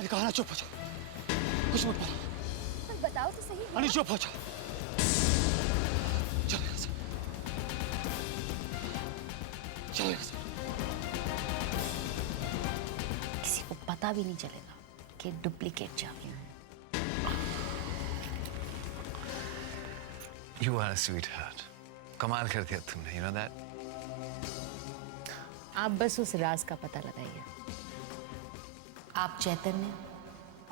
मैंने कहा ना, चुप हो जाओ, कुछ मत बोलो। पर बताओ तो सही। अरे चुप हो जाओ, चलो यहाँ से, चलो यहाँ से। किसी को पता भी नहीं चलेगा कि डुप्लीकेट चाबियां हैं। You are a sweetheart. कमाल कर दिया तुमने, you know that? आप बस उस राज का पता लगाइए। आप चैतन्य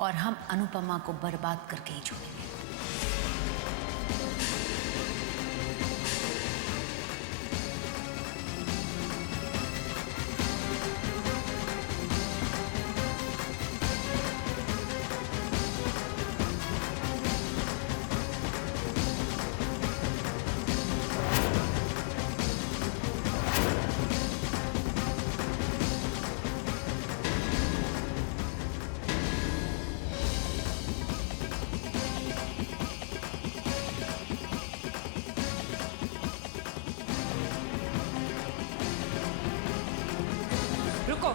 और हम अनुपमा को बर्बाद करके ही छोड़ेंगे। रुको।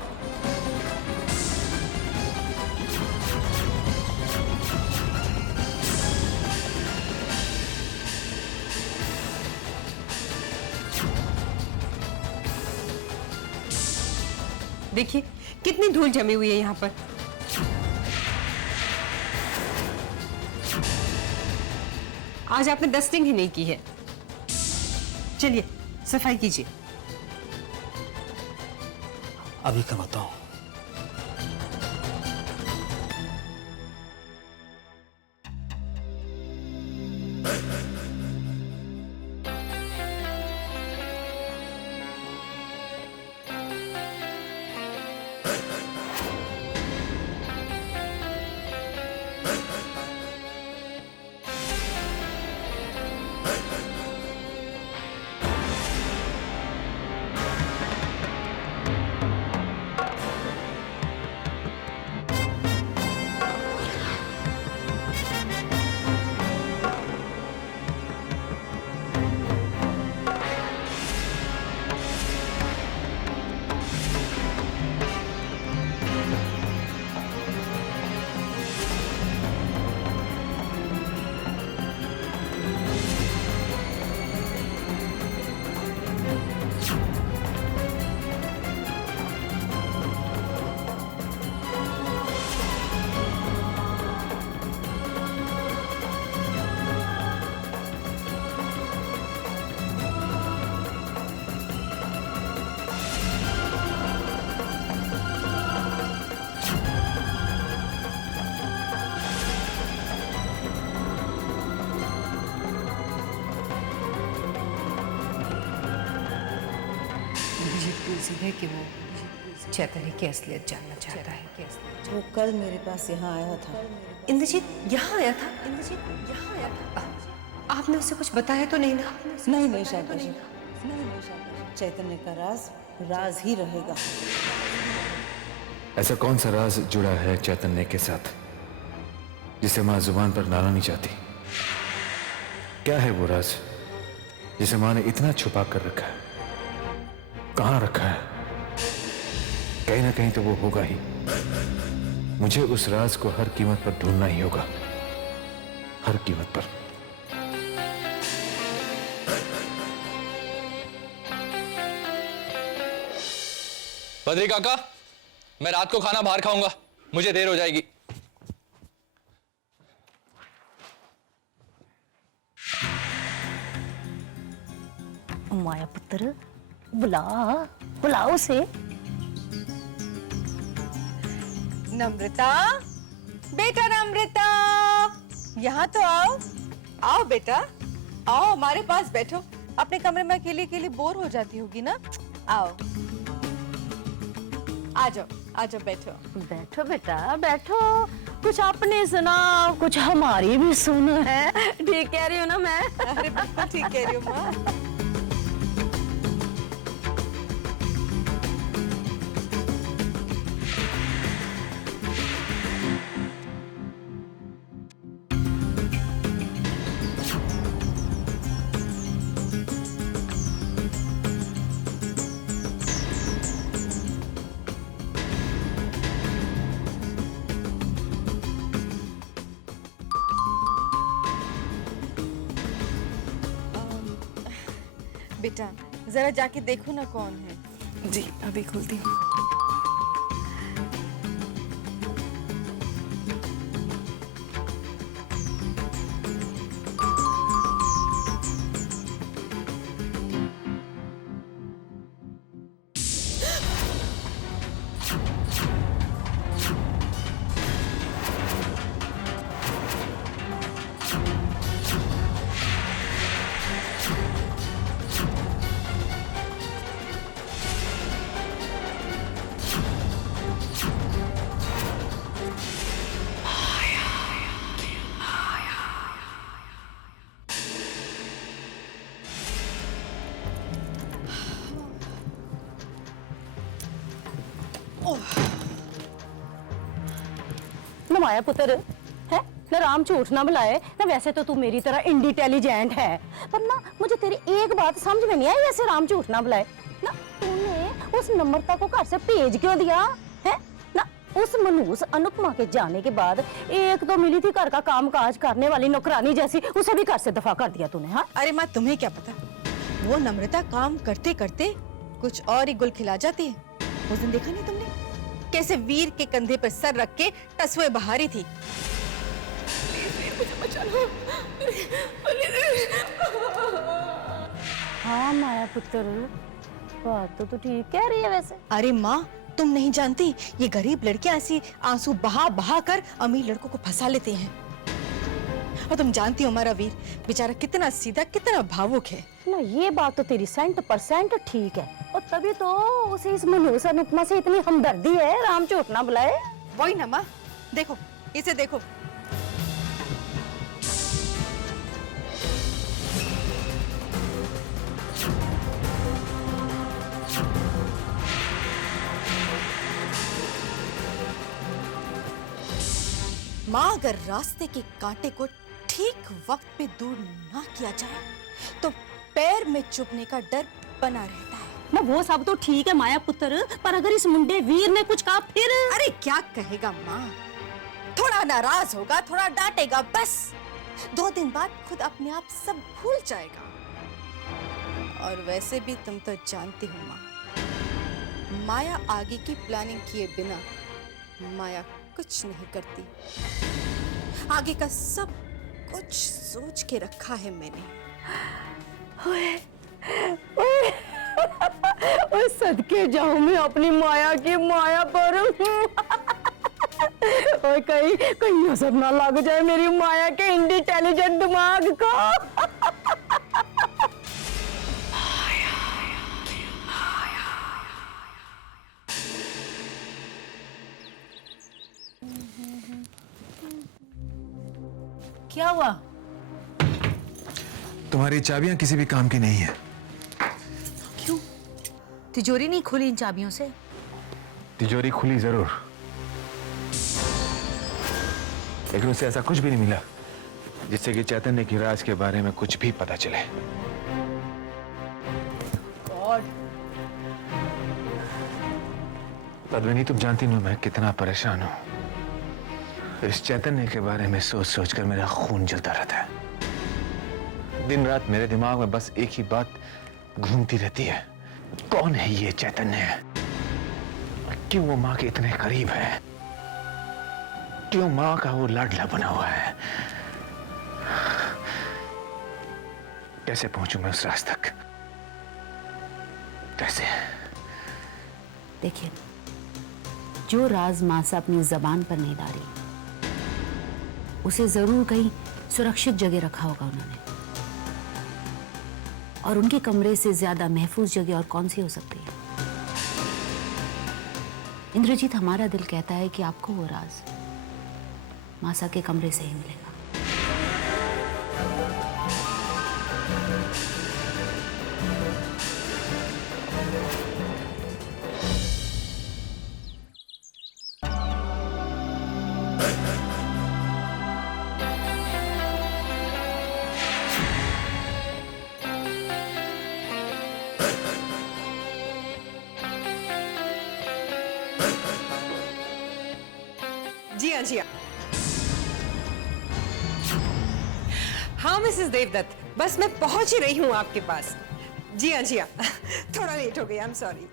देखिए कितनी धूल जमी हुई है यहाँ पर। आज आपने डस्टिंग ही नहीं की है। चलिए सफाई कीजिए। अभी का बताओ। है कि वो चैतन्य की असलियत जानना चाहता है। वो कल मेरे पास यहाँ आया था। इंद्रजीत यहाँ आया था? इंद्रजीत यहाँ आया था? आपने उसे कुछ बताया तो नहीं ना? नहीं शाबाश, चैतन्य का राज राज ही रहेगा। ऐसा कौन सा राज जुड़ा है चैतन्य के साथ जिसे माँ जुबान पर लाना नहीं चाहती? क्या है वो राज जिसे माँ ने इतना छुपा कर रखा है? कहाँ रखा है? कहीं ना कहीं तो वो होगा ही। मुझे उस राज को हर कीमत पर ढूंढना ही होगा, हर कीमत पर। बद्री काका, मैं रात को खाना बाहर खाऊंगा, मुझे देर हो जाएगी। माया पुत्र, बुला उसे। नम्रता, बेटा नम्रता, यहाँ तो आओ। आओ बेटा, आओ हमारे पास बैठो। अपने कमरे में अकेली अकेली बोर हो जाती होगी ना? आओ, आ जाओ बैठो। बैठो बेटा बैठो, कुछ अपने सुनाओ, कुछ हमारी भी सुनो। है ठीक कह रही हूँ ना मैं? अरे बिल्कुल ठीक कह रही हूँ माँ। बेटा जरा जाके देखो ना कौन है। जी अभी खोलती हूँ। ना माया पुत्र है ना, राम झूठ ना बुलाए ना। वैसे तो तू मेरी तरह इंटेलिजेंट है, पर ना मुझे तेरी एक बात समझ में नहीं आई, ऐसे राम झूठ ना बुलाए ना। तूने उस नम्रता को घर से भेज क्यों दिया है ना? उस मनहूस अनुपमा के जाने के बाद एक तो मिली थी घर का काम काज करने वाली नौकरानी जैसी, उसे भी घर से दफा कर दिया तूने। हाँ अरे माँ तुम्हें क्या पता, वो नम्रता काम करते करते कुछ और ही गुल खिला जाती है। उस दिन देखा नहीं तुमने कैसे वीर के कंधे पर सर रख के टसवे बहारी थी। हाँ माया पुत्र, बात तो तू ठीक कह रही है वैसे। अरे माँ तुम नहीं जानती, ये गरीब लड़कियां ऐसी आंसू बहा बहा कर अमीर लड़कों को फंसा लेते हैं। और तुम जानती हो हमारा वीर बेचारा कितना सीधा कितना भावुक है ना। ये बात तो तेरी 100% ठीक है, और तभी तो उसे इस मनहूस अनुपमा से इतनी हमदर्दी है, राम झूठ ना बुलाए। वही ना माँ, देखो इसे देखो। माँ अगर रास्ते के कांटे को ठीक वक्त पे दूर ना किया जाए तो पैर में चुभने का डर बना रहता है। ना वो सब तो ठीक है माया पुत्र, पर अगर इस मुंडे वीर ने कुछ कहा फिर? अरे क्या कहेगा माँ, थोड़ा नाराज होगा, थोड़ा डांटेगा, बस 2 दिन बाद खुद अपने आप सब भूल जाएगा। और वैसे भी तुम तो जानती हो माँ, माया आगे की प्लानिंग किए बिना माया कुछ नहीं करती। आगे का सब कुछ सोच के रखा है मैंने। ओए सदके जाऊं मैं अपनी माया की माया पर। ओए कहीं कहीं असर ना लग जाए मेरी माया के इंटेलिजेंट दिमाग को। क्या हुआ? तुम्हारी चाबियां किसी भी काम की नहीं है। क्यों? तिजोरी नहीं खुली इन चाबियों से? तिजोरी खुली जरूर, लेकिन उसे ऐसा कुछ भी नहीं मिला जिससे कि चैतन्य की राज के बारे में कुछ भी पता चले। पद्मिनी तुम जानती नहीं मैं कितना परेशान हूं। इस चैतन्य के बारे में सोच सोचकर मेरा खून जलता रहता है। दिन रात मेरे दिमाग में बस एक ही बात घूमती रहती है, कौन है ये चैतन्य? क्यों वो माँ के इतने करीब है? क्यों माँ का वो लाडला बना हुआ है? कैसे पहुंचूं मैं उस राज तक? कैसे? देखिए, जो राज मासा अपनी जबान पर नहीं डाली, उसे जरूर कहीं सुरक्षित जगह रखा होगा उन्होंने। और उनके कमरे से ज्यादा महफूज जगह और कौन सी हो सकती है? इंद्रजीत, हमारा दिल कहता है कि आपको वो राज मासा के कमरे से ही मिलेगा। जी हाँ मिसेस देवदत्त, बस मैं पहुंच ही रही हूँ आपके पास। जी हाँ थोड़ा लेट हो गया, आई एम सॉरी।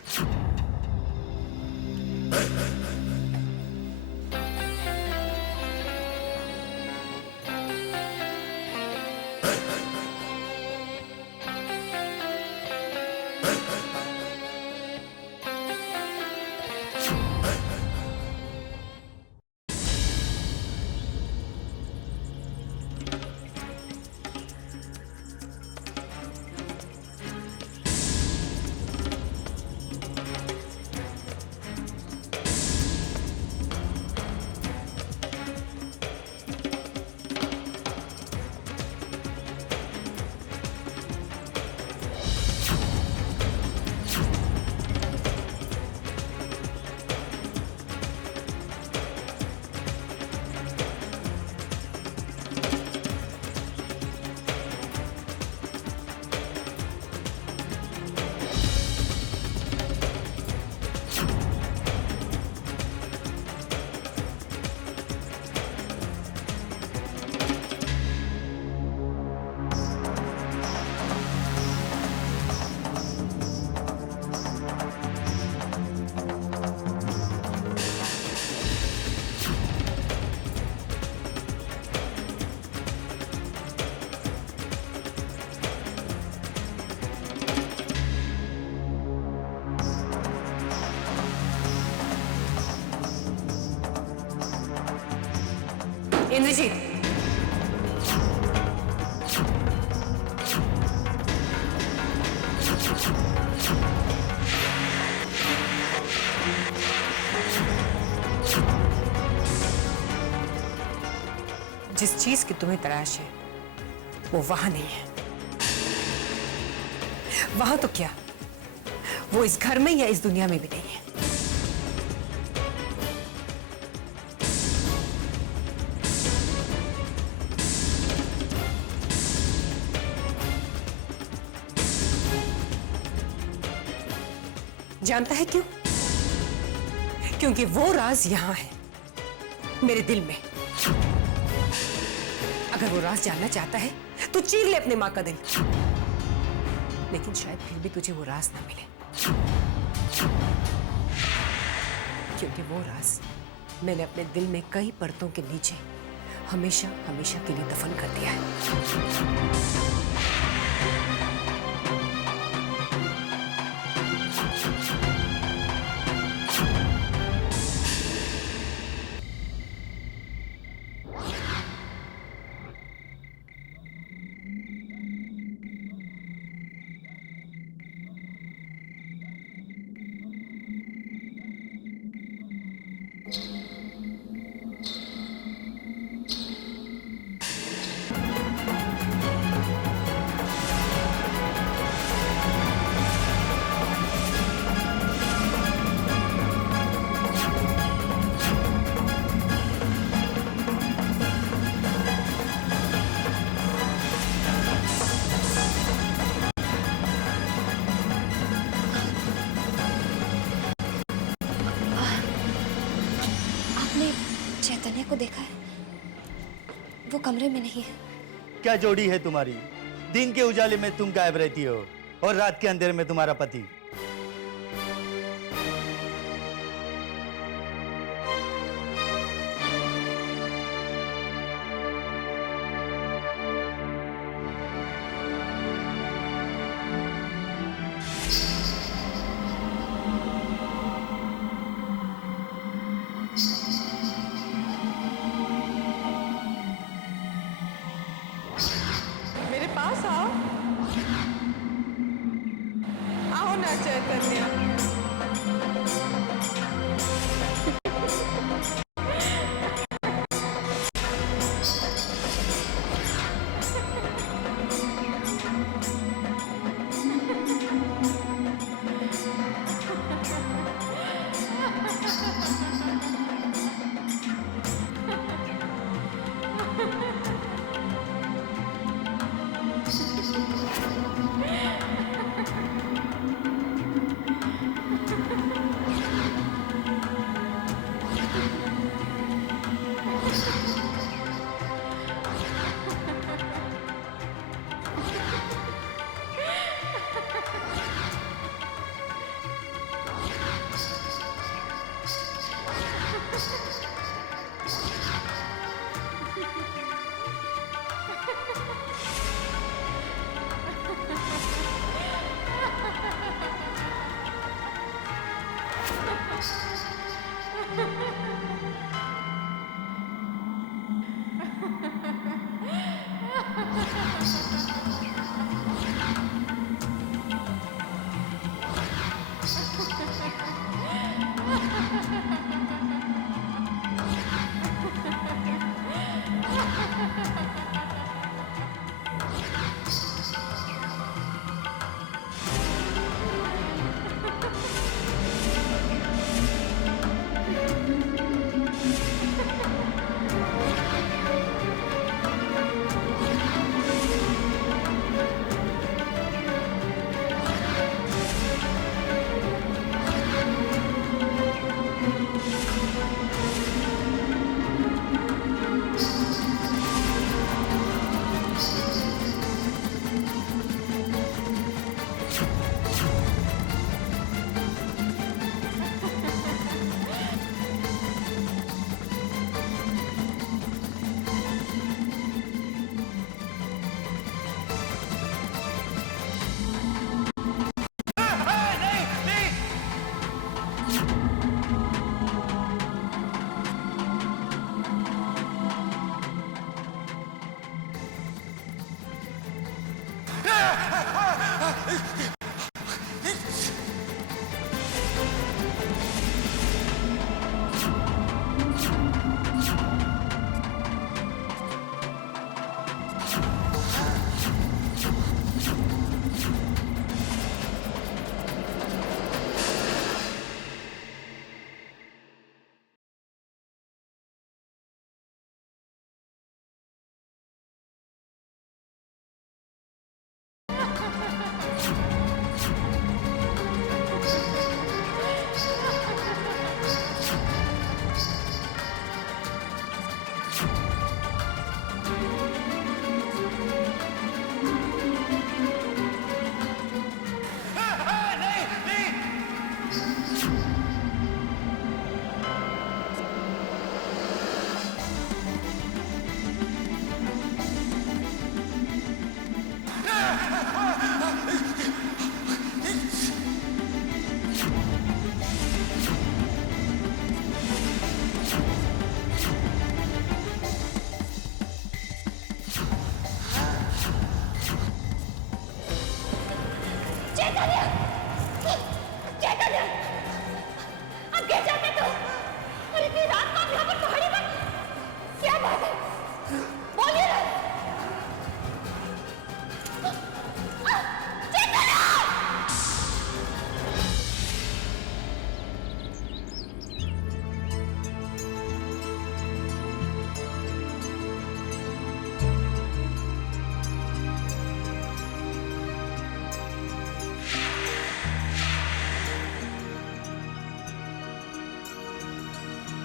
इंद्रजीत, जिस चीज की तुम्हें तलाश है वो वहां नहीं है। वहां तो क्या, वो इस घर में या इस दुनिया में भी नहीं है। जानता है क्यों? क्योंकि वो राज यहां है, मेरे दिल में। अगर वो राज जानना चाहता है तो चीर ले अपने मां का दिल, लेकिन शायद फिर भी तुझे वो राज ना मिले, क्योंकि वो राज मैंने अपने दिल में कई परतों के नीचे हमेशा हमेशा के लिए दफन कर दिया है। चैतन्य को देखा है? वो कमरे में नहीं है। क्या जोड़ी है तुम्हारी? दिन के उजाले में तुम गायब रहती हो और रात के अंधेरे में तुम्हारा पति। मेरे पास आओ, आओ ना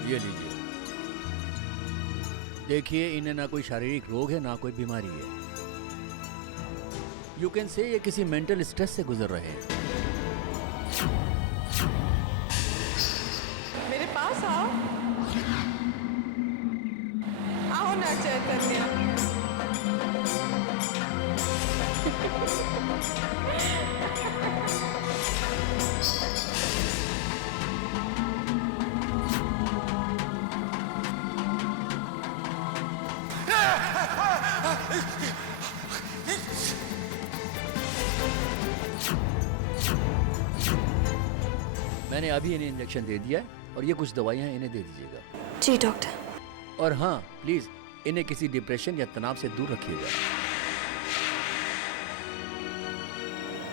ये लीजिए। देखिए, इन्हें ना कोई शारीरिक रोग है ना कोई बीमारी है। यू कैन से ये किसी मेंटल स्ट्रेस से गुजर रहे हैं। मेरे पास आओ, आओ ना चैतन्य। मैंने अभी इन्हें इंजेक्शन दे दिया है और ये कुछ दवाइयाँ इन्हें दे दीजिएगा। जी डॉक्टर। और हाँ, प्लीज इन्हें किसी डिप्रेशन या तनाव से दूर रखिएगा।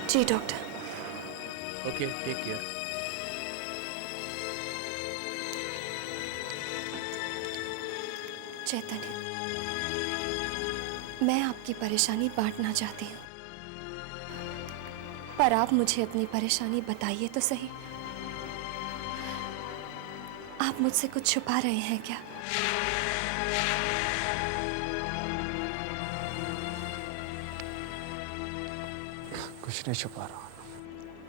जी doctor. Okay, take care. Chaitanya, मैं आपकी परेशानी बांटना चाहती हूँ, पर आप मुझे अपनी परेशानी बताइए तो सही। आप मुझसे कुछ छुपा रहे हैं क्या? कुछ नहीं छुपा रहा।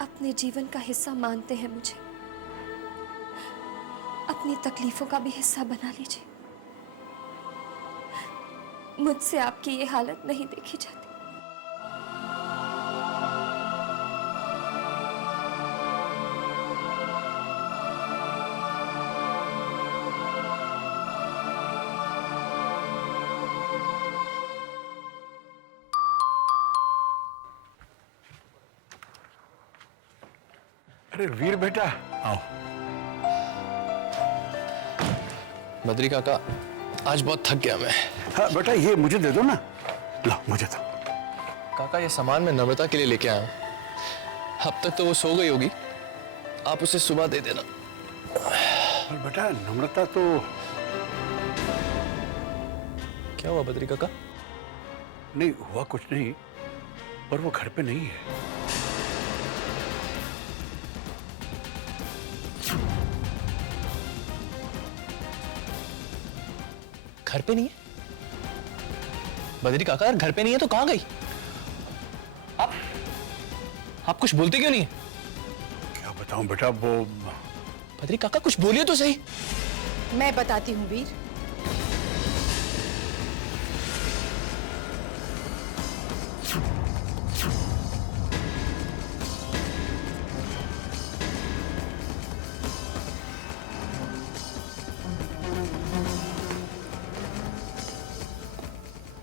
अपने जीवन का हिस्सा मानते हैं मुझे, अपनी तकलीफों का भी हिस्सा बना लीजिए। मुझसे आपकी ये हालत नहीं देखी जाती। अरे वीर बेटा आओ। बद्री काका, आज बहुत थक गया मैं। हाँ बेटा, ये मुझे दे दो ना। लो मुझे दो। काका, ये सामान मैं नम्रता के लिए लेके आया हूँ। अब तक तो वो सो गई होगी, आप उसे सुबह दे देना। और बेटा नम्रता तो क्या हुआ बद्री काका? नहीं हुआ कुछ नहीं, पर वो घर पे नहीं है। घर पे नहीं है? बद्री काका, घर पे नहीं है तो कहां गई? आप कुछ बोलते क्यों नहीं? क्या बताऊं बेटा, वो बद्री काका कुछ बोलिए तो सही। मैं बताती हूँ वीर।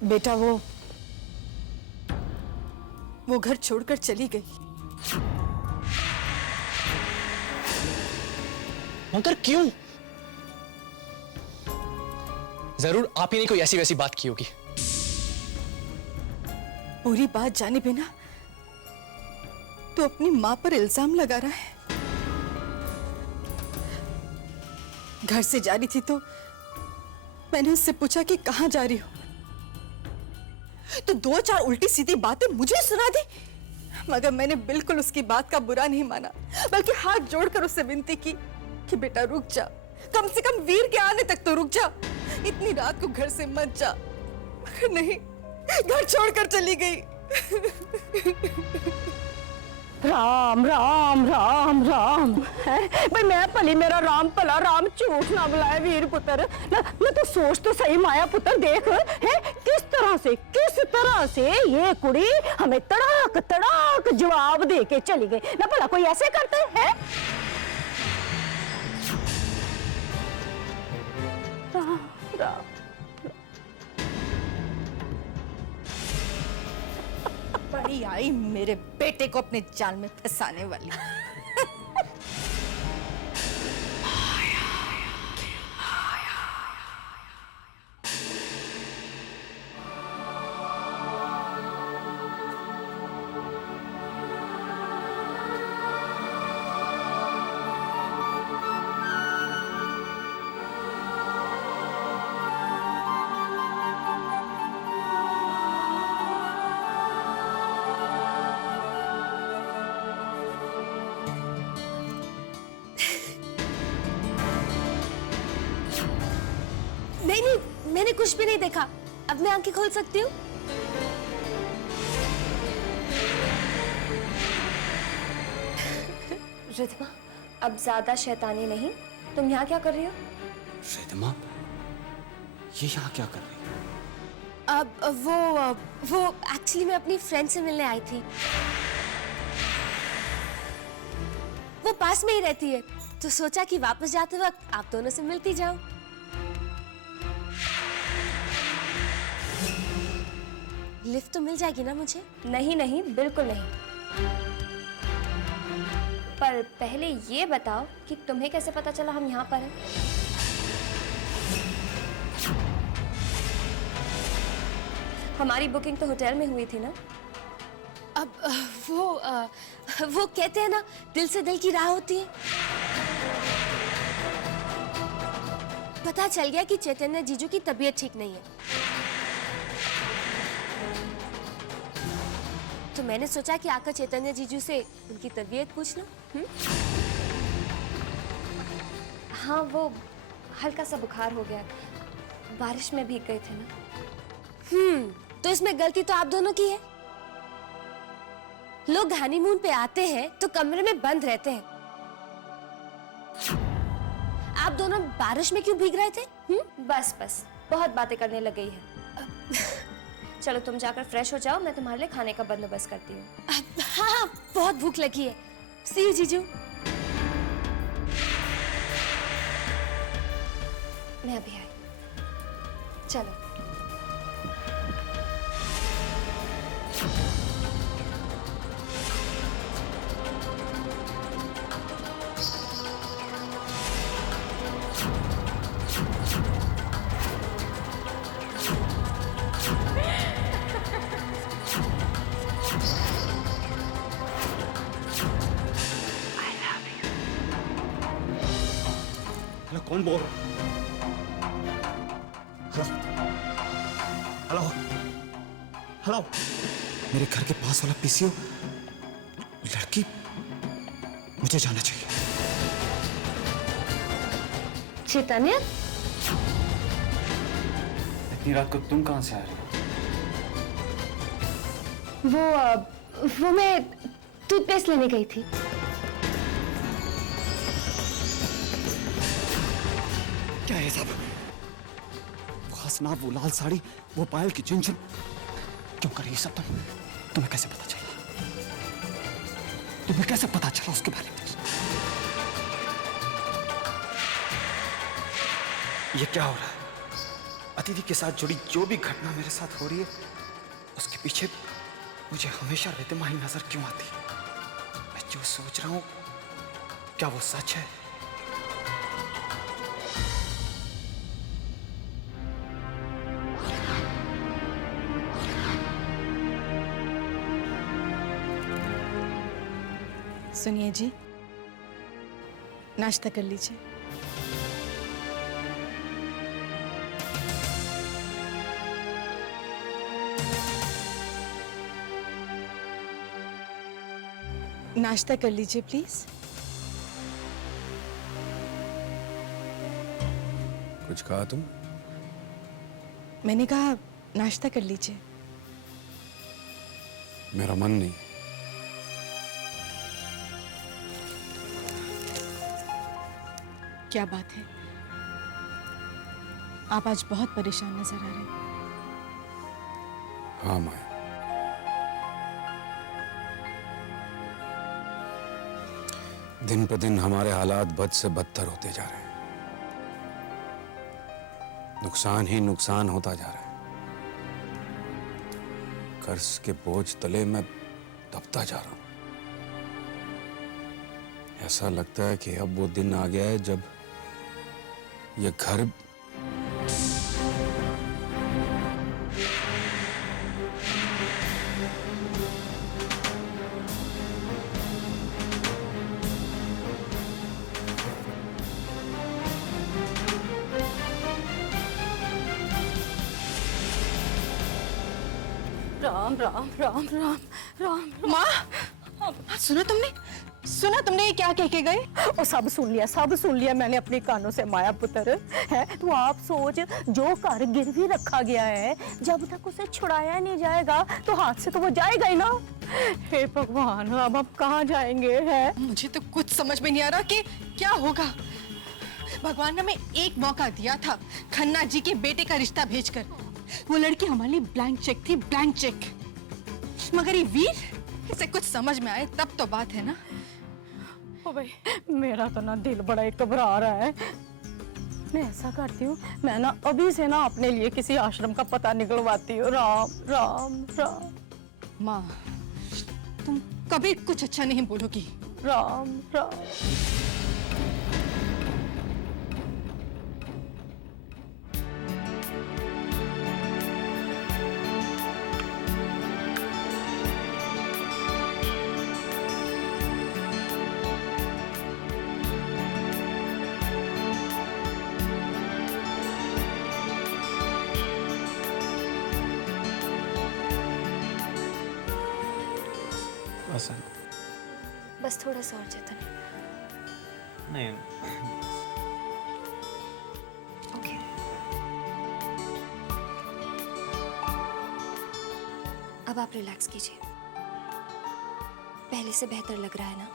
बेटा वो घर छोड़कर चली गई। मगर क्यों? जरूर आप ही ने कोई ऐसी वैसी बात की होगी। पूरी बात जाने बिना तो अपनी मां पर इल्जाम लगा रहा है। घर से जा रही थी तो मैंने उससे पूछा कि कहां जा रही हो, तो 2-4 उल्टी सीधी बातें मुझे सुना दी। मगर मैंने बिल्कुल उसकी बात का बुरा नहीं माना, बल्कि हाथ जोड़कर उससे विनती की कि बेटा रुक जा, कम से कम वीर के आने तक तो रुक जा, इतनी रात को घर से मत जा। मगर नहीं, घर छोड़कर चली गई। राम राम राम राम है भाई, मैं भली मेरा राम भला, राम झूठ ना बुलाए वीर पुत्र। मैं तो सोच तो सही माया पुत्र, देख है किस तरह से ये कुड़ी हमें तड़ाक तड़ाक जवाब दे के चली गई ना। भला कोई ऐसे करते हैं? राम राम बड़ी आई मेरे बेटे को अपने जाल में फंसाने वाली। नहीं, मैंने कुछ भी नहीं देखा। अब मैं आंखें खोल सकती हूँ? रिद्धिमा, अब ज्यादा शैतानी नहीं। तुम यहाँ क्या कर रही हो? रिद्धिमा, ये यहाँ क्या कर रही है? अब वो एक्चुअली मैं अपनी फ्रेंड से मिलने आई थी। वो पास में ही रहती है, तो सोचा कि वापस जाते वक्त आप दोनों से मिलती जाऊं। लिफ्ट तो मिल जाएगी ना मुझे? नहीं नहीं, बिल्कुल नहीं। पर पहले ये बताओ कि तुम्हें कैसे पता चला हम यहाँ पर हैं? हमारी बुकिंग तो होटल में हुई थी ना। अब वो कहते हैं ना, दिल से दिल की राह होती है। पता चल गया कि चैतन्य जीजू की तबीयत ठीक नहीं है, तो मैंने सोचा कि आकर चैतन्य जीजू से उनकी तबीयत पूछ लो। हाँ, वो हल्का सा बुखार हो गया, बारिश में भीग गए थे ना। तो इसमें गलती तो आप दोनों की है। लोग हनीमून पे आते हैं तो कमरे में बंद रहते हैं। आप दोनों बारिश में क्यों भीग रहे थे? बस बहुत बातें करने लग गई है। चलो तुम जाकर फ्रेश हो जाओ, मैं तुम्हारे लिए खाने का बंदोबस्त करती हूँ। हाँ, बहुत भूख लगी है। सी यू जीजू। मैं अभी आई। चलो। हेलो, कौन बोल रहा है? Hello, hello, hello. मेरे घर के पास वाला पीसीओ लड़की, मुझे जाना चाहिए। चैतन्य, इतनी रात को तुम कहां से आ रही हो? वो मैं टूथपेस्ट लेने गई थी। क्या है सब? वो हंसना, वो लाल साड़ी, वो पायल की झुनझुन, क्यों कर रही है सब तुम? तुम्हें कैसे पता चला? तुम्हें कैसे पता चला उसके बारे में? ये क्या हो रहा है? अतिथि के साथ जुड़ी जो भी घटना मेरे साथ हो रही है, उसके पीछे मुझे हमेशा रहतेमाही नजर क्यों आती है? मैं जो सोच रहा हूं, क्या वो सच है? सुनिए जी, नाश्ता कर लीजिए। नाश्ता कर लीजिए प्लीज। कुछ कहा तुम? मैंने कहा नाश्ता कर लीजिए। मेरा मन नहीं। क्या बात है, आप आज बहुत परेशान नजर आ रहे हैं। हाँ माया, दिन पर दिन हमारे हालात बद से बदतर होते जा रहे हैं। नुकसान ही नुकसान होता जा रहा है। कर्ज के बोझ तले मैं दबता जा रहा हूं। ऐसा लगता है कि अब वो दिन आ गया है जब ये घर राम राम राम राम राम। माँ, सुना तुमने ये क्या कह के गए? और सब सुन लिया मैंने अपने कानों से माया पुत्र है। तो आप सोच, जो घर गिरवी रखा गया है, जब तक उसे छुड़ाया नहीं जाएगा तो हाथ से तो वो जाएगा ही ना। हे भगवान, अब हम कहाँ जाएंगे? है मुझे तो कुछ समझ में नहीं आ रहा कि क्या होगा। भगवान ने हमें एक मौका दिया था खन्ना जी के बेटे का रिश्ता भेजकर। वो लड़की हमारे लिए ब्लैंक चेक थी, ब्लैंक चेक। मगर ये वीर, इसे कुछ समझ में आए तब तो बात है ना। ओ भाई, मेरा तो ना दिल बड़ा ही घबरा रहा है। मैं ऐसा करती हूँ, मैं ना अभी से ना अपने लिए किसी आश्रम का पता निकलवाती हूँ। राम राम राम। माँ, तुम कभी कुछ अच्छा नहीं बोलोगी। राम राम। बस थोड़ा सा और चेतन। नहीं, ओके। अब आप रिलैक्स कीजिए। पहले से बेहतर लग रहा है ना?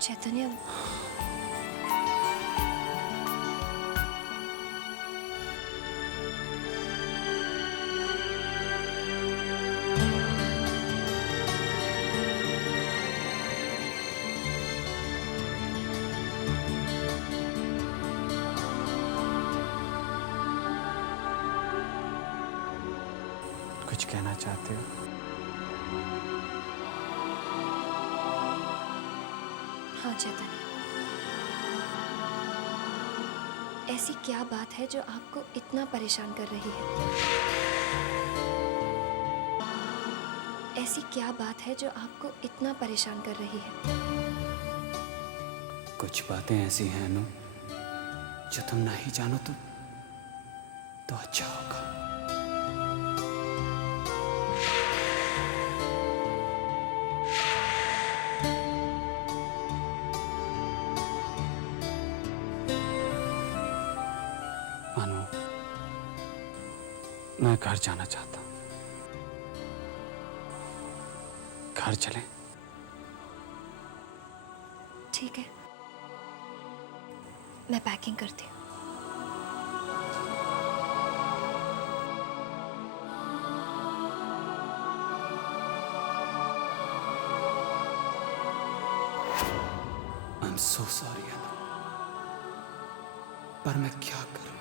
चैतन्य, कुछ कहना चाहते हो? हाँ चैतन्य, ऐसी क्या बात है जो आपको इतना परेशान कर रही है? ऐसी क्या बात है जो आपको इतना परेशान कर रही है? कुछ बातें ऐसी हैं अनु, जो तुम नहीं जानो तो अच्छा होगा। अनु, मैं घर जाना चाहता हूँ। घर चलें? ठीक है, मैं पैकिंग करती हूँ। I'm so sorry अनु, पर मैं क्या करूं?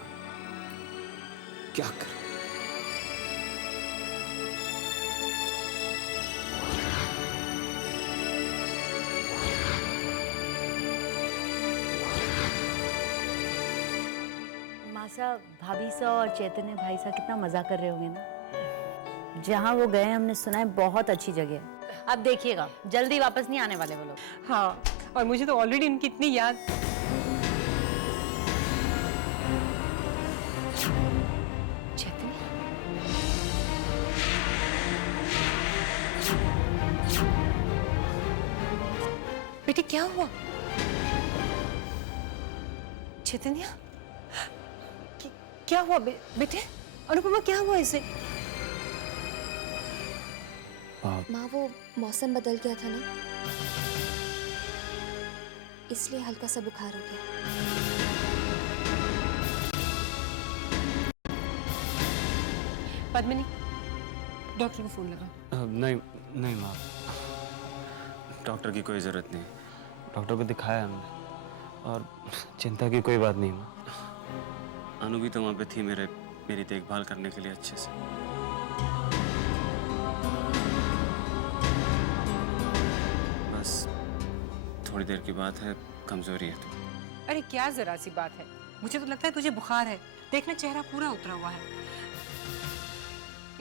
क्या करूं? मासा भाभी सा और चैतन्य भाई सा कितना मजा कर रहे होंगे ना। जहाँ वो गए हमने सुना है बहुत अच्छी जगह है। अब देखिएगा जल्दी वापस नहीं आने वाले वो लोग। हाँ, और मुझे तो ऑलरेडी उनकी इतनी याद। बेटे क्या हुआ? चैतन्य क्या हुआ बेटे? अनुपमा क्या हुआ इसे? माँ वो मौसम बदल गया था ना, इसलिए हल्का सा बुखार हो गया। पद्मिनी, डॉक्टर को फोन लगा। नहीं माँ, डॉक्टर की कोई जरूरत नहीं। डॉक्टर को दिखाया हमने और चिंता की कोई बात नहीं माँ। अनु भी तो वहाँ पे थी मेरी देखभाल करने के लिए अच्छे से। बस थोड़ी देर की बात है, कमजोरी है तो। अरे क्या जरा सी बात है, मुझे तो लगता है तुझे बुखार है। देखना चेहरा पूरा उतरा हुआ है।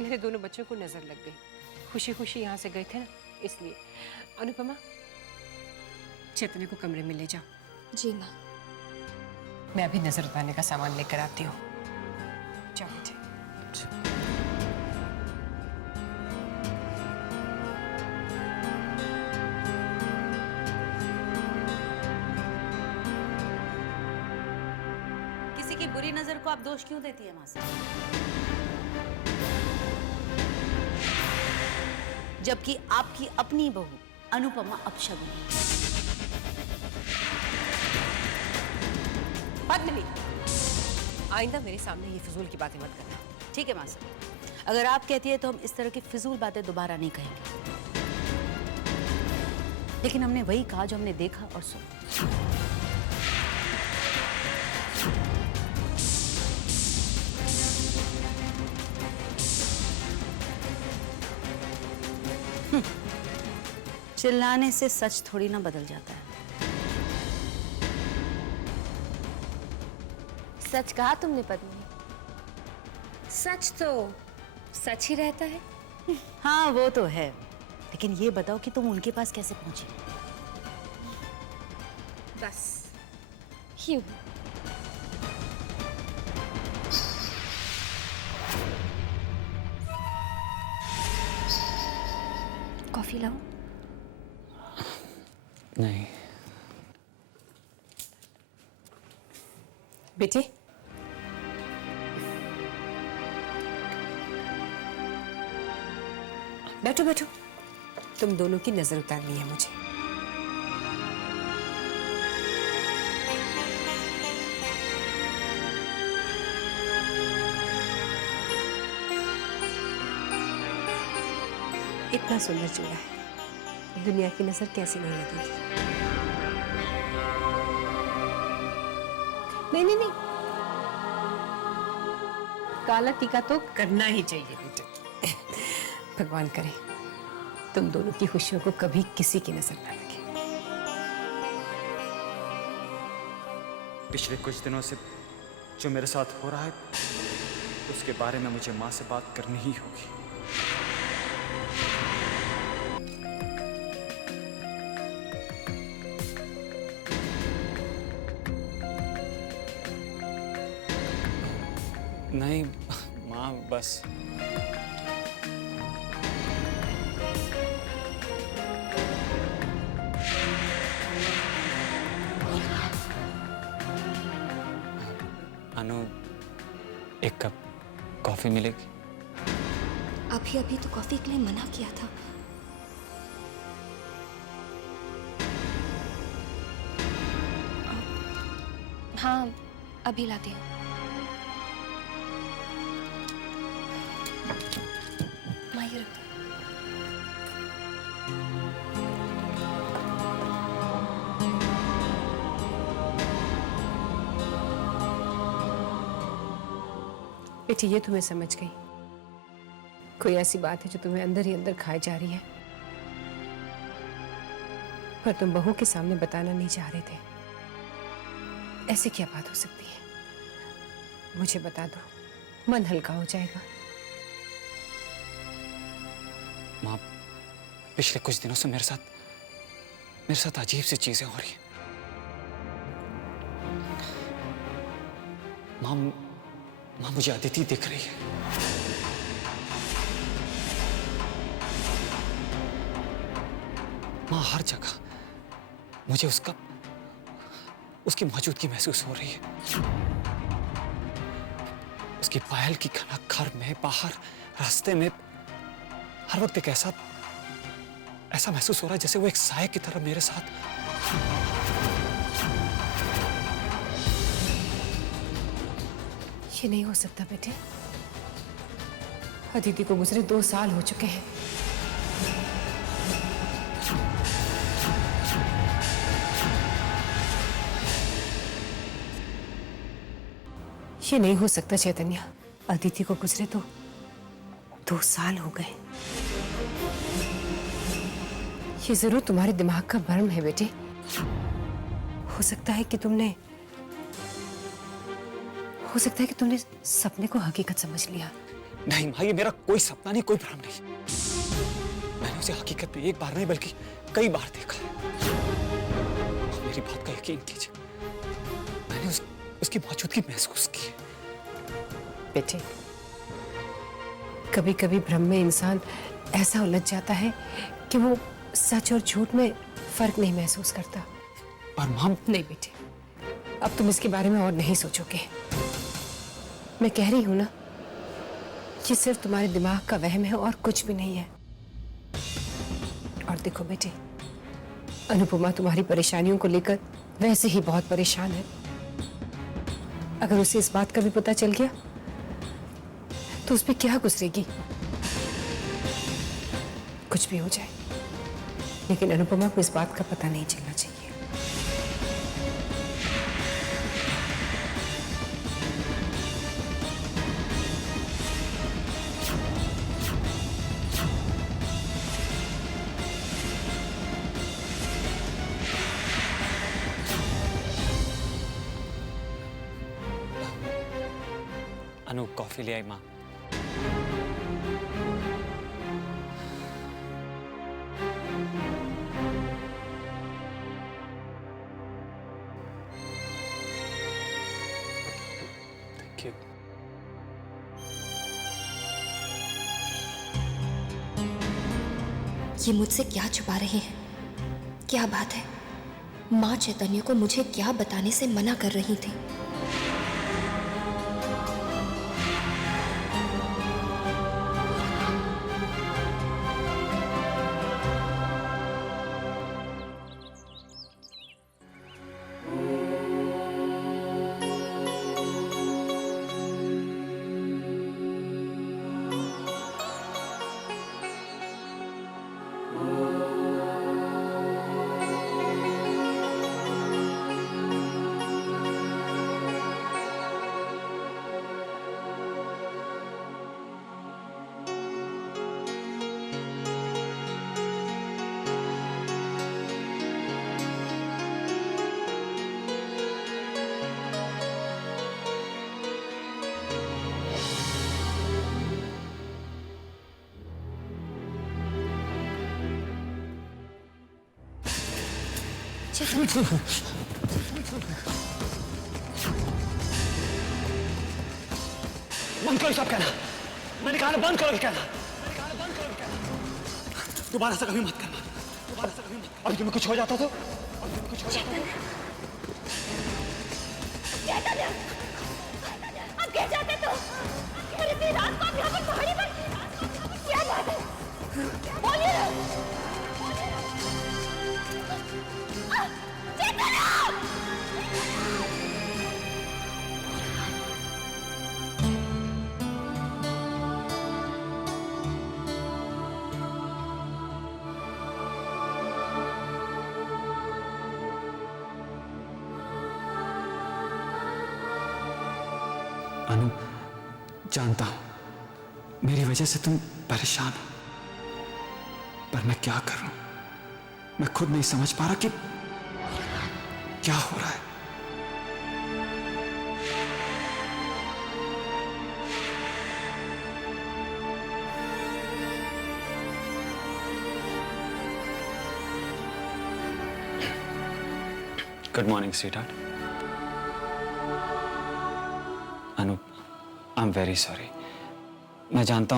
मेरे दोनों बच्चों को नजर लग गई, खुशी खुशी यहाँ से गए थे ना, इसलिए। अनुपमा, चैतन्य को कमरे में ले जाओ। जी माँ। मैं अभी नजर उतारने का सामान लेकर आती हूँ। जाओ बेटे। किसी की बुरी नजर को आप दोष क्यों देती है मासा? जबकि आपकी अपनी बहू अनुपमा अपशगुन है। पद्मिनी, आइंदा मेरे सामने ये फिजूल की बातें मत करना। ठीक है मासा, अगर आप कहती है तो हम इस तरह की फिजूल बातें दोबारा नहीं कहेंगे। लेकिन हमने वही कहा जो हमने देखा और सुना। चिल्लाने से सच थोड़ी ना बदल जाता है। सच कहा तुमने पद्मिनी, सच तो सच ही रहता है। हाँ वो तो है, लेकिन ये बताओ कि तुम उनके पास कैसे पहुंची? बस यूं। कॉफी लाऊं? नहीं। बेटे, बैठो बैठो, तुम दोनों की नजर उतारनी है मुझे। इतना सुंदर चूड़ा है, दुनिया की नजर कैसी नहीं लगेगी। नहीं, काला टीका तो करना ही चाहिए बेटे। भगवान करे तुम दोनों की खुशियों को कभी किसी की नजर ना लगे। पिछले कुछ दिनों से जो मेरे साथ हो रहा है उसके बारे में मुझे माँ से बात करनी ही होगी। नहीं माँ, बस अनु, एक कप कॉफी मिलेगी? अभी अभी तो कॉफी के लिए मना किया था। हाँ, अभी लाती हूँ। माँ, ये रखो। बेटी, ये तुम्हें समझ गई। कोई ऐसी बात है जो तुम्हें अंदर ही अंदर खाए जा रही है, पर तुम बहू के सामने बताना नहीं चाह रहे थे। ऐसे क्या बात हो सकती है? मुझे बता दो, मन हल्का हो जाएगा। माँ, पिछले कुछ दिनों से मेरे साथ अजीब सी चीजें हो रही हैं। माँ, मुझे अदिति दिख रही है। माँ, हर जगह मुझे उसकी मौजूदगी महसूस हो रही है। उसकी पायल की खनक घर में, बाहर, रास्ते में, हर वक्त एक ऐसा महसूस हो रहा है जैसे वो एक साए की तरह मेरे साथ। ये नहीं हो सकता बेटे। अदिति को गुजरे 2 साल हो चुके हैं। ये नहीं हो सकता चैतन्य। अदिति को गुजरे तो 2 साल हो गए। ये जरूर तुम्हारे दिमाग का भ्रम है बेटे। हो सकता है कि तुमने सपने को हकीकत समझ लिया। नहीं माँ, ये मेरा कोई सपना नहीं, कोई भ्रम नहीं। मैंने उसे हकीकत में एक बार नहीं बल्कि कई बार देखा है। आप मेरी बात का यकीन कीजिए, मैंने उसकी मौजूदगी महसूस की है। बेटे, कभी कभी भ्रम में इंसान ऐसा उलझ जाता है कि वो सच और झूठ में फर्क नहीं महसूस करता। पर माँ, नहीं बेटे, अब तुम इसके बारे में और नहीं सोचोगे। मैं कह रही हूं ना, ये सिर्फ तुम्हारे दिमाग का वहम है और कुछ भी नहीं है। और देखो बेटे, अनुपमा तुम्हारी परेशानियों को लेकर वैसे ही बहुत परेशान है। अगर उसे इस बात का भी पता चल गया तो उस पर क्या गुजरेगी? कुछ भी हो जाए, लेकिन अनुपमा को इस बात का पता नहीं चलना चाहिए। अनु, कॉफी ले आई माँ। Thank you. ये मुझसे क्या छुपा रहे हैं? क्या बात है? माँ चैतन्य को मुझे क्या बताने से मना कर रही थी? बंद करो सब कहना। मैंने कहा ना बंद करो कहना। दोबारा से कभी मत करना। दोबारा से कभी मत। अभी तुम्हें कुछ हो जाता तो? अभी तुम्हें कुछ हो जाता तो? अब क्या चाहते तो? अरे इतनी रात को आप यहाँ पर पहाड़ी पर क्या बात है? बोलिए ना। चेतना! अनु, जानता हूं मेरी वजह से तुम परेशान हो, पर मैं क्या करूं? मैं खुद नहीं समझ पा रहा कि क्या हो रहा है। Good morning sweetheart. Anu, I am very sorry. मैं जानता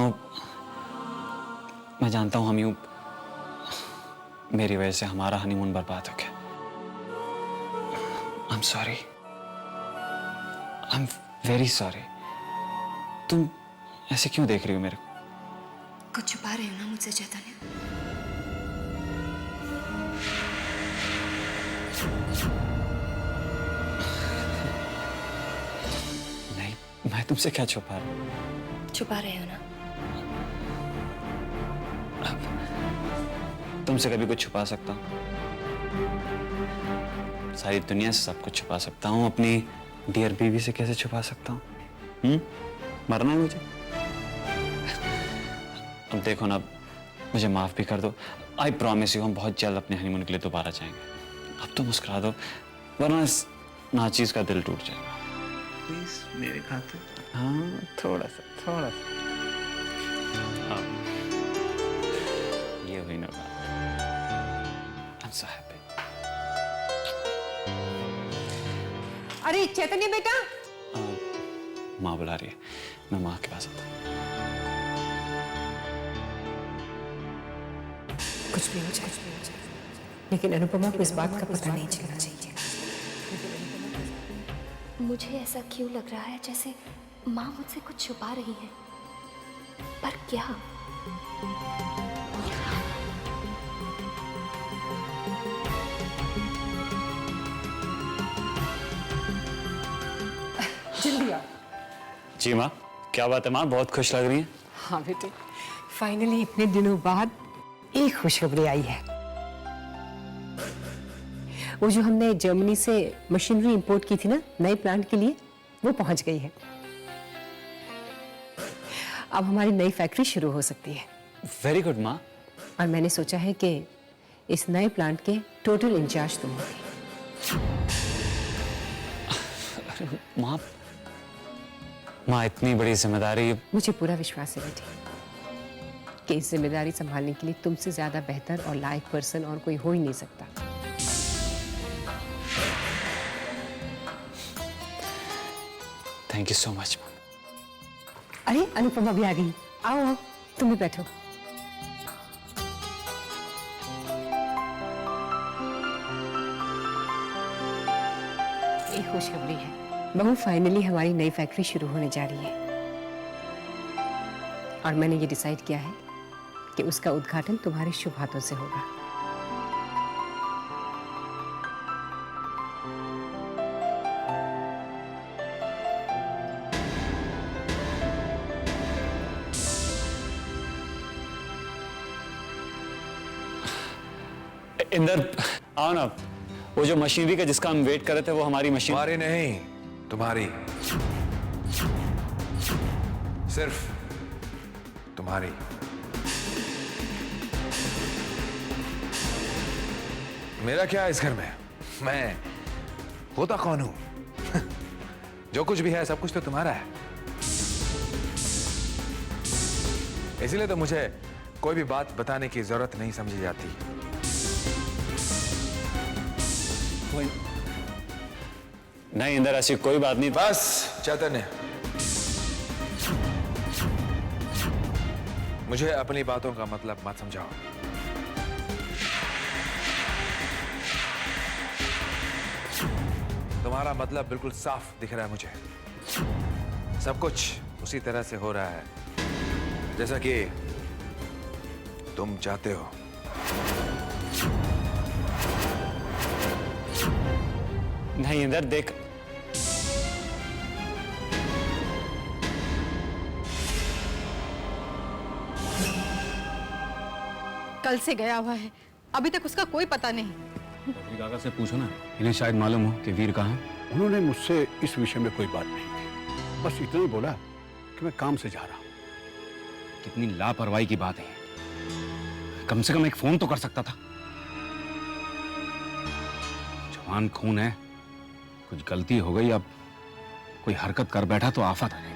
हूं हम यूं मेरी वजह से हमारा हनीमून बर्बाद हो गया। I am sorry, I am very sorry. तुम ऐसे क्यों देख रही हो मेरे को? कुछ छुपा रहे हो ना मुझसे चैतन्य? नहीं, मैं तुमसे क्या छुपा रहा हूं? छुपा रहे हो ना? तुमसे कभी कुछ छुपा सकता हूँ? सारी दुनिया से सब कुछ छुपा सकता हूँ, अपनी डियर बीवी से कैसे छुपा सकता हूँ? मरना है मुझे? अब देखो ना, मुझे माफ भी कर दो। आई प्रॉमिस यू, हम बहुत जल्द अपने हनीमून के लिए दोबारा जाएंगे। अब तो मुस्कुरा दो, वरना इस नाचीज का दिल टूट जाएगा। प्लीज मेरे खातिर। हाँ, थोड़ा सा। हाँ, ये हुई ना बात। I'm so happy. अरे चैतन्य बेटा, माँ बुला रही है, मैं माँ के पास आता हूँ। कुछ भी हो जाए, लेकिन अनुपमा को इस बात का पता नहीं चलना चाहिए। मुझे ऐसा क्यों लग रहा है जैसे माँ मुझसे कुछ छुपा रही है, पर क्या? जल्दी आओ। जी माँ, क्या बात है माँ, बहुत खुश लग रही हैं। हाँ बेटे, फाइनली इतने दिनों बाद एक खुशखबरी आई है। वो जो हमने जर्मनी से मशीनरी इंपोर्ट की थी ना नए प्लांट के लिए, वो पहुंच गई है। अब हमारी नई फैक्ट्री शुरू हो सकती है। वेरी गुड माँ। और मैंने सोचा है कि इस नए प्लांट के टोटल इंचार्ज तुम होगे। माँ इतनी बड़ी जिम्मेदारी। मुझे पूरा विश्वास है बेटे कि इस जिम्मेदारी संभालने के लिए तुमसे ज्यादा बेहतर और लायक पर्सन और कोई हो ही नहीं सकता। Thank you so much ma'am. अरे अनुपमा भी आ गई। आओ आओ, तुम भी बैठो। एक खुशखबरी है, बहू फाइनली हमारी नई फैक्ट्री शुरू होने जा रही है। और मैंने ये डिसाइड किया है कि उसका उद्घाटन तुम्हारे शुभ हाथों से होगा। इंदर आओ ना, वो जो मशीनरी का जिसका हम वेट कर रहे थे वो हमारी मशीन। हमारी नहीं, तुम्हारी, सिर्फ तुम्हारी। मेरा क्या है इस घर में? मैं होता कौन हूं? जो कुछ भी है सब कुछ तो तुम्हारा है। इसीलिए तो मुझे कोई भी बात बताने की जरूरत नहीं समझी जाती। नहीं इंदर, ऐसी कोई बात नहीं। बस चैतन्य, मुझे अपनी बातों का मतलब मत समझाओ। तुम्हारा मतलब बिल्कुल साफ दिख रहा है मुझे। सब कुछ उसी तरह से हो रहा है जैसा कि तुम चाहते हो। नहीं इधर देख, कल से गया हुआ है, अभी तक उसका कोई पता नहीं। बद्री काका से पूछो ना, इन्हें शायद मालूम हो कि वीर कहाँ है। उन्होंने मुझसे इस विषय में कोई बात नहीं की, बस इतना ही बोला कि मैं काम से जा रहा हूँ। कितनी लापरवाही की बात है, कम से कम एक फोन तो कर सकता था। जवान खून है, कुछ गलती हो गई, अब कोई हरकत कर बैठा तो आफत आ जाएगी।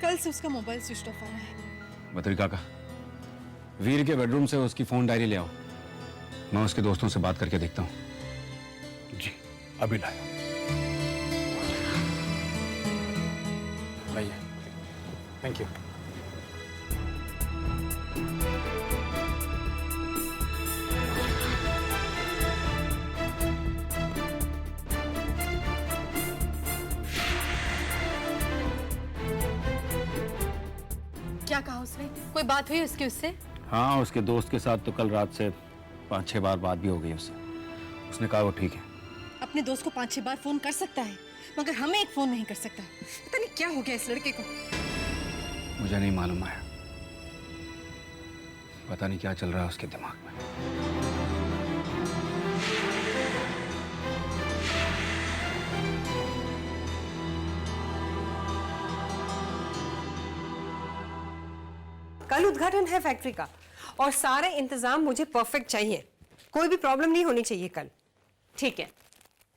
कल से उसका मोबाइल स्विच ऑफ आ रहा है। बद्री काका, वीर के बेडरूम से उसकी फोन डायरी ले आओ, मैं उसके दोस्तों से बात करके देखता हूँ। जी अभी लाया। भैया थैंक यू। क्या कहा उसने? कोई बात हुई उसकी उससे? हाँ, उसके दोस्त के साथ तो कल रात से 5-6 बार बात भी हो गई उससे। उसने कहा वो ठीक है। अपने दोस्त को 5-6 बार फोन कर सकता है, मगर हमें एक फोन नहीं कर सकता। पता नहीं क्या हो गया इस लड़के को। मुझे नहीं मालूम है, पता नहीं क्या चल रहा है उसके दिमाग में। कल उद्घाटन है फैक्ट्री का और सारे इंतजाम मुझे परफेक्ट चाहिए, कोई भी प्रॉब्लम नहीं होनी चाहिए कल। ठीक है,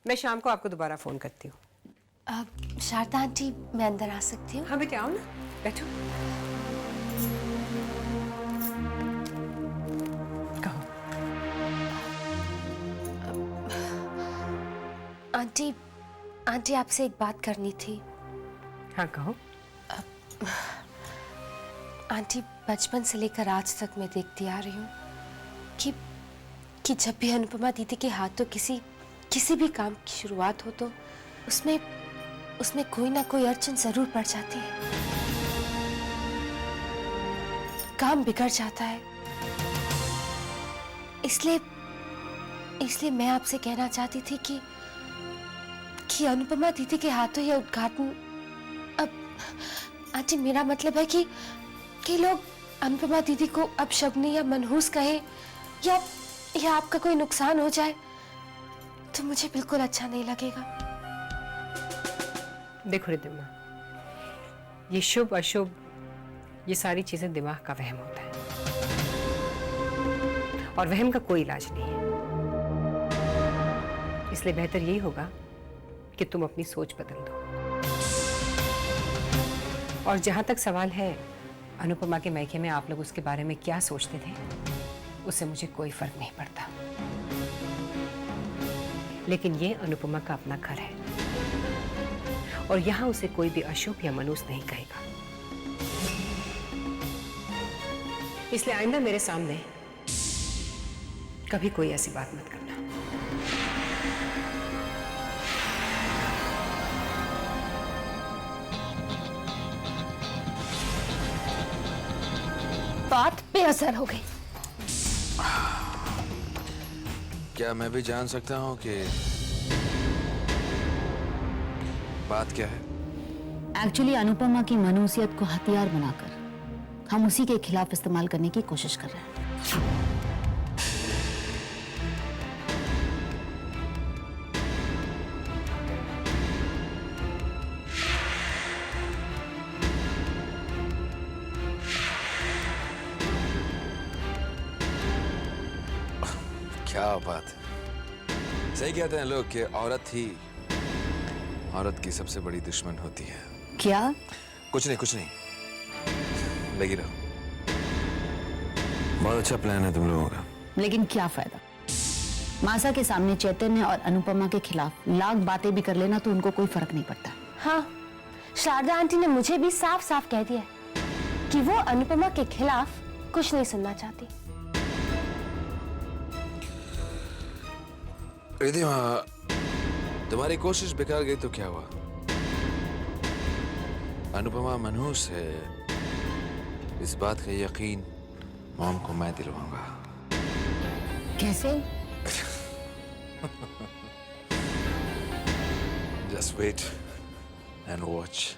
मैं शाम को आपको दोबारा फोन करती हूँ। शारदा आंटी, मैं अंदर आ सकती हूँ? हाँ बेटे आओ ना, बैठो। कहो। आंटी, आंटी आपसे एक बात करनी थी। हाँ कहो। आंटी, बचपन से लेकर आज तक मैं देखती आ रही हूँ कि जब भी अनुपमा दीदी के हाथों किसी भी काम की शुरुआत हो तो उसमें कोई ना कोई अड़चन जरूर पड़ जाती है, काम बिगड़ जाता है। इसलिए मैं आपसे कहना चाहती थी कि अनुपमा दीदी के हाथों यह उद्घाटन, अब आंटी मेरा मतलब है कि लोग अनुपमा दीदी को अपशगुनी या मनहूस कहें या आपका कोई नुकसान हो जाए तो मुझे बिल्कुल अच्छा नहीं लगेगा। देखो रिद्धिमा, ये शुभ अशुभ ये सारी चीजें दिमाग का वहम होता है और वहम का कोई इलाज नहीं है। इसलिए बेहतर यही होगा कि तुम अपनी सोच बदल दो। और जहां तक सवाल है अनुपमा के मायके में आप लोग उसके बारे में क्या सोचते थे, उससे मुझे कोई फर्क नहीं पड़ता, लेकिन ये अनुपमा का अपना घर है और यहां उसे कोई भी अशुभ या मनूस नहीं कहेगा। इसलिए आइंदा मेरे सामने कभी कोई ऐसी बात मत करना। बात पे असर हो गई। क्या मैं भी जान सकता हूँ कि बात क्या है? एक्चुअली अनुपमा की मनूसियत को हथियार बनाकर हम उसी के खिलाफ इस्तेमाल करने की कोशिश कर रहे हैं। क्या बात है, सही कहते हैं लोग कि औरत की सबसे बड़ी दुश्मन होती है। क्या? कुछ नहीं, लगी रहो। बहुत अच्छा प्लान है तुम लोगों का। लेकिन क्या फायदा? मासा के सामने चैतन्य और अनुपमा के खिलाफ लाख बातें भी कर लेना तो उनको कोई फर्क नहीं पड़ता। हाँ, शारदा आंटी ने मुझे भी साफ साफ कह दिया है कि वो अनुपमा के खिलाफ कुछ नहीं सुनना चाहती। रिद्धिमा, तुम्हारी कोशिश बेकार गई तो क्या हुआ? अनुपमा मनहूस है, इस बात का यकीन मॉम को मैं दिलवाऊंगा। कैसे? Just wait and watch.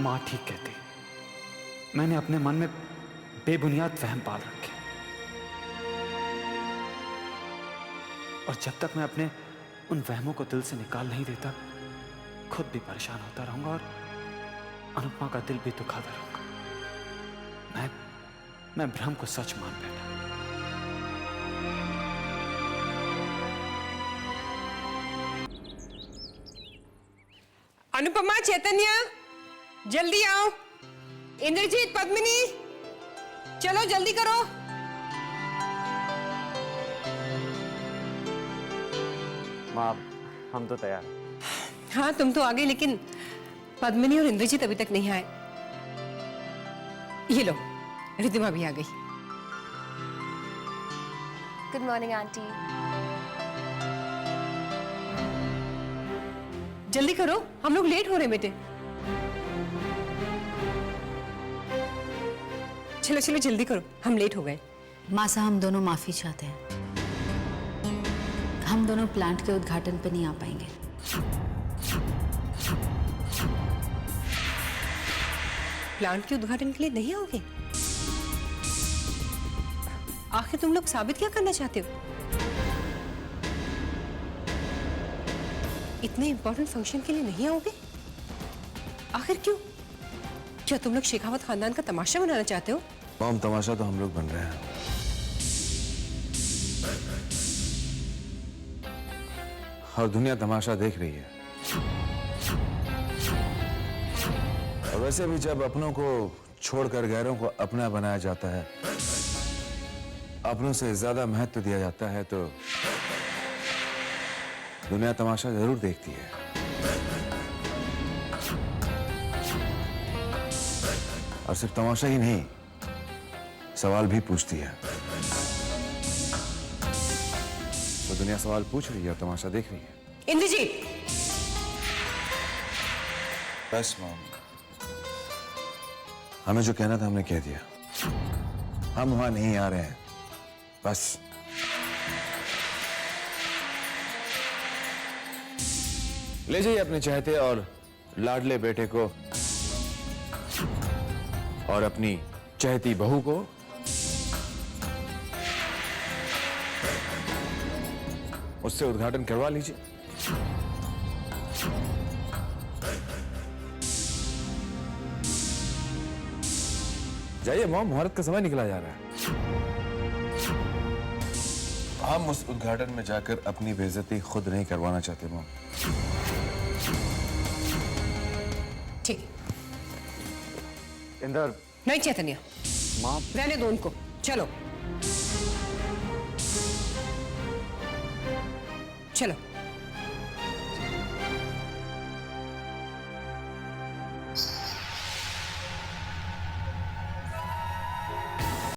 माँ ठीक कहती, मैंने अपने मन में बेबुनियाद वहम पाल रखे, और जब तक मैं अपने उन वहमों को दिल से निकाल नहीं देता, खुद भी परेशान होता रहूंगा और अनुपमा का दिल भी दुखाता रहूंगा। मैं भ्रम को सच मान बैठा। अनुपमा, चैतन्य, जल्दी आओ। इंद्रजीत, पद्मिनी, चलो जल्दी करो। माँ, हम तो तैयार हैं। हाँ, तुम तो आ गए, लेकिन पद्मिनी और इंद्रजीत अभी तक नहीं आए। ये लो, रिद्धिमा भी आ गई। Good morning aunty. जल्दी करो, हम लोग लेट हो रहे हैं बेटे। चलो चलो जल्दी करो, हम लेट हो गए। मासा, हम दोनों माफी चाहते हैं, हम दोनों प्लांट के उद्घाटन पे नहीं आ पाएंगे। प्लांट के उद्घाटन के लिए नहीं आओगे? आखिर तुम लोग साबित क्या करना चाहते हो? इतने इंपॉर्टेंट फंक्शन के लिए नहीं आओगे? आखिर क्यों? क्या तुम लोग शेखावत खानदान का तमाशा बनाना चाहते हो? मॉम, तमाशा तो हम लोग बन रहे हैं। और दुनिया तमाशा देख रही है। और वैसे भी जब अपनों को छोड़कर गैरों को अपना बनाया जाता है, अपनों से ज्यादा महत्व दिया जाता है तो दुनिया तमाशा जरूर देखती है। और सिर्फ तमाशा ही नहीं, सवाल भी पूछती है। तो दुनिया सवाल पूछ रही है और तमाशा देख रही है। इंद्रजीत, बस मॉम, हमें जो कहना था हमने कह दिया। हम वहां नहीं आ रहे हैं, बस। ले जाइए अपने चाहते और लाडले बेटे को और अपनी चहती बहू को उससे उद्घाटन करवा लीजिए। जाइए मॉम, मुहूर्त का समय निकला जा रहा है। हम उस उद्घाटन में जाकर अपनी बेइज्जती खुद नहीं करवाना चाहते मॉम। ठीक। इंदर। नहीं चैतन्य, माँ, रहने दो उनको। चलो चलो।